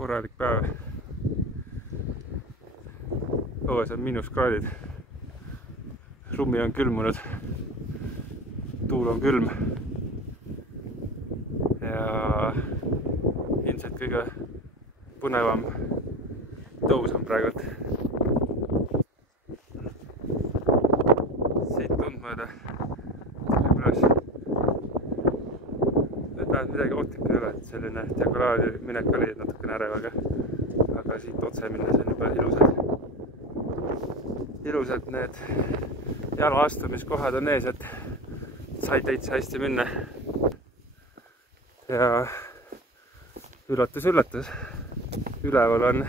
korralik päev. õues on miinuskraadid. Rummi on külmunud. Tuul on külm. Ja ilmselt kõige põnevam tõus on praegu. Siit tundmööda üles. Vähemalt midagi ohtlikku ei ole, et selline diagonaali minek oli natukene ärev, aga siit otse minnes on juba ilusad need jalaastumiskohad on ees, et sai täitsa hästi minna. Ja üllatus, üleval on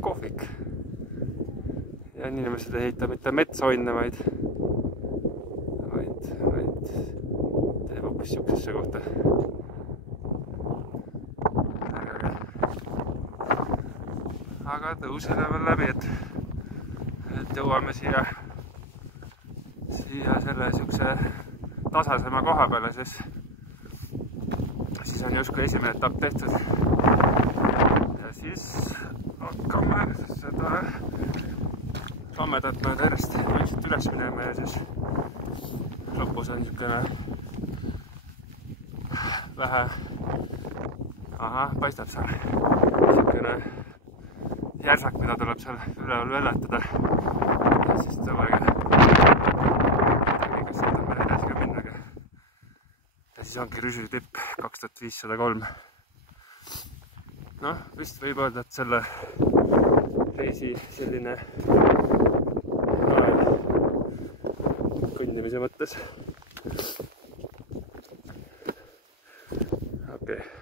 kohvik. Ja inimesed ei ehita mitte metsaonne, vaid teeb hoopis siuksesse kohta. Aga tõusele veel läbi, et jõuame siia selle siukse tasasema koha peale, siis on justkui esimene etapp tehtud. Ja siis hakkame seda kammedat mööda järjest vaikselt üles minema ja siis lõpus on niisugune vähe, paistab seal niisugune järsak, mida tuleb seal üleval väljatada. Ja siis tõmmega kas saadame edasi ka minna. Ja siis ongi Rüžü tipp 2503. Noh, vist võib öelda, et selle reisi selline kõndimise mõttes. Okei.